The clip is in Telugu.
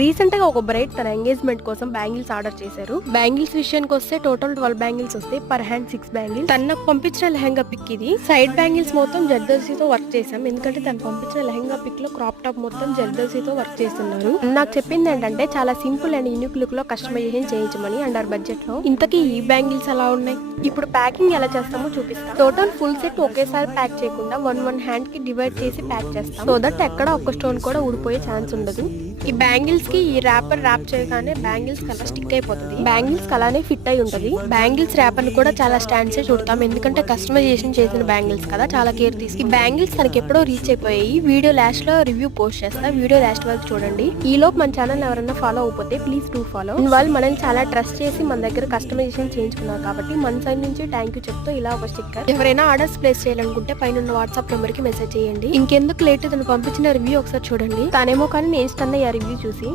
రీసెంట్ గా ఒక బ్రైడ్ తన ఎంగేజ్మెంట్ కోసం బ్యాంగిల్స్ ఆర్డర్ చేశారు. బ్యాంగిల్స్ విషయానికి వస్తే టోటల్ 12 బ్యాంగిల్స్ వస్తాయి. Per hand 6 bangles. తన పంపించిన లెహంగా పిక్ ఇది. సైడ్ బ్యాంగిల్స్ మొత్తం జర్దోసీతో వర్క్ చేసాం. ఎందుకంటే తను పంపించిన లెహంగా పిక్ లో క్రాప్ టాప్ మొత్తం జర్దోసీతో వర్క్ చేస్తున్నారు. నాకు చెప్పింది ఏంటంటే చాలా సింపుల్ అండ్ యూనిక్ లుక్ లో కస్టమైజేషన్ చేయించమని అండర్ బడ్జెట్ లో. ఇంతకీ ఈ బ్యాంగిల్స్ ఎలా ఉన్నాయి, ఇప్పుడు ప్యాకింగ్ ఎలా చేస్తామో చూపిస్తాం. టోటల్ ఫుల్ సెట్ ఒకేసారి ప్యాక్ చేయకుండా వన్ హ్యాండ్ కి డివైడ్ చేసి ప్యాక్ చేస్తాం. సో దట్ ఎక్కడ ఒక్క స్టోన్ కూడా ఊడిపోయే ఛాన్స్ ఉండదు. ఈ బ్యాంగిల్స్ కి ఈ ర్యాపర్ ర్యాప్ చేయగానే బ్యాంగిల్స్ కలా స్టిక్ అయిపోతుంది. బ్యాంగిల్స్ అలానే ఫిట్ అయి ఉంటది. బ్యాంగిల్స్ ర్యాపర్ ని కూడా చాలా స్టాండ్స్ చుడతాం. ఎందుకంటే కస్టమైజేషన్ చేసిన బ్యాంగిల్స్ కదా, చాలా కేర్ తీసుకు. ఈ బ్యాంగిల్స్ తనకి ఎప్పుడో రీచ్ అయిపోయాయి. వీడియో లాస్ట్ లో రివ్యూ పోస్ట్ చేస్తా, వీడియో లాస్ట్ వరకు చూడండి. ఈ లోపు మన ఛానల్ ఎవరైనా ఫాలో అయిపోతే ప్లీజ్ డూ ఫాలో. వాళ్ళు మనల్ని చాలా ట్రస్ట్ చేసి మన దగ్గర కస్టమైజేషన్ చేయించుకున్నారు కాబట్టి మన సైడ్ నుంచి థ్యాంక్ యూ చెప్తూ ఇలా ఒక స్టిక్కర్. ఎవరైనా ఆర్డర్స్ ప్లేస్ చేయాలనుకుంటే పైన వాట్సాప్ నెంబర్ కి మెసేజ్ చేయండి. ఇంకెందుకు లేట్, తను పంపించిన రివ్యూ ఒకసారి చూడండి. తానేమో కానీ నేను ఇష్టన్న రివ్యూ చూసి